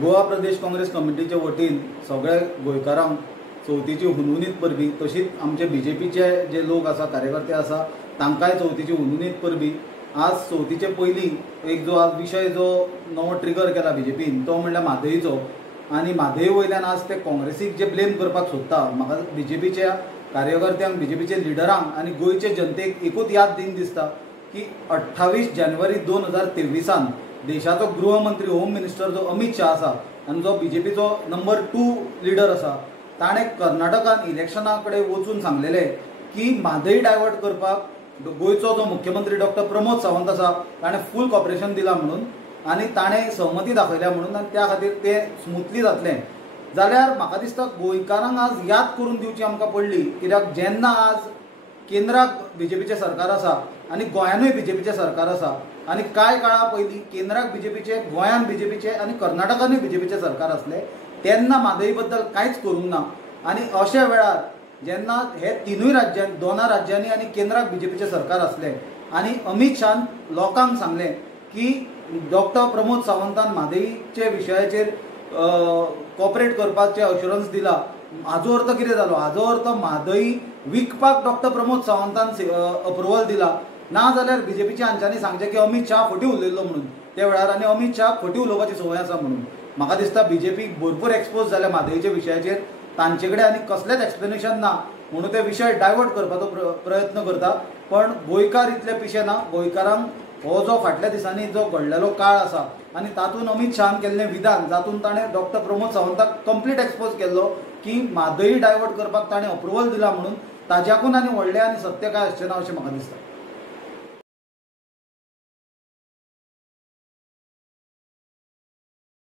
गोवा प्रदेश काँग्रेस कमिटीचे वतीन सगळ्या गोंयकारांक चवथीची हुनहुनीत परबी, तशीच आमचे बीजेपीचे जे लोक आसा, कार्यकर्ते आसा, तांकांय चवथीची हुनहुनीत परबी। आज चवथीचे पयलीं एक जो आज विशय जो नवो ट्रिगर केला बीजेपीन तो म्हणल्यार म्हादईचो, आनी म्हादई वयल्यान आज ते काँग्रेसीक जे ब्लेम करपाक सोदता। म्हाका बीजेपीच्या कार्यकर्त्यांक, बीजेपीच्या लिडरांक आनी गोंयचे जनतेक एकूच याद दिन दिसता की 28 जानेवारी 2023 देशाचो गृहमंत्री, होम मिनिस्टर जो अमित शाह आसा आनी जो बीजेपीचो नंबर 2 लिडर आसा, ताणें कर्नाटकान इलेक्शना कडेन वचून सांगलेलें की म्हादई डायवर्ट करपाक गोंयचो जो मुख्यमंत्री डॉक्टर प्रमोद सावंत आसा ताणें फूल कॉपरेशन दिलां म्हणून, आनी ताणें सहमती दाखयल्या म्हणून, आनी त्या खातीर तें स्मुथली जातलें। जाल्यार म्हाका दिसता गोंयकारांक आज याद करून दिवची आमकां पडली, कित्याक जेन्ना आज केंद्राक बीजेपीचें सरकार आसा आनी गोंयानूय बीजेपीचें सरकार आसा, आनी कांय काळा पयलीं केंद्राक बीजेपीचें, गोंयान बीजेपीचें आनी कर्नाटकानूय बीजेपीचें सरकार आसलें, तेन्ना म्हादई बद्दल कांयच करूंक ना। आनी अशा वेळार जेन्ना हे तिनूय राज्यां, दोना राज्यांनी आनी केंद्राक बीजेपीचें सरकार आसलें आनी अमित शाहान लोकांक सांगलें की डॉक्टर प्रमोद सावंतान म्हादईचे विशयाचेर कॉपरेट करपाचें अश्युरन्स दिला, हाजो अर्थ कितें जालो? हाजो अर्थ म्हादई विकपाक डॉक्टर प्रमोद सावंतान अप्रुवल दिला। ना जाल्यार बीजेपीच्या हांच्यांनी सांगचें की अमित शाह फटी उलयल्लो म्हणून त्या वेळार, आनी अमित शाह फटी उलोवपाची संवय आसा म्हणून। म्हाका दिसता बीजेपीक भरपूर एक्सपोज जाल्या म्हादईच्या विशयाचेर, तांचे कडेन आनी कसलेंच एक्सप्लेनेशन ना म्हणून ते विशय डायवर्ट करपाचो प्रयत्न करता। पण गोंयकार इतले पिशे ना। गोंयकारांक हो जो फाटल्या दिसांनी जो घडलेलो काळ आसा आनी तातूंत अमित शाहान केल्लें विधान, जातूंत ताणें डॉक्टर प्रमोद सावंताक कंप्लीट एक्सपोज केल्लो की म्हादई डायवर्ट करपाक ताणें अप्रुवल दिला म्हणून, ताज्याकून आनी व्हडलें आनी सत्य काय आसचें ना अशें म्हाका दिसता।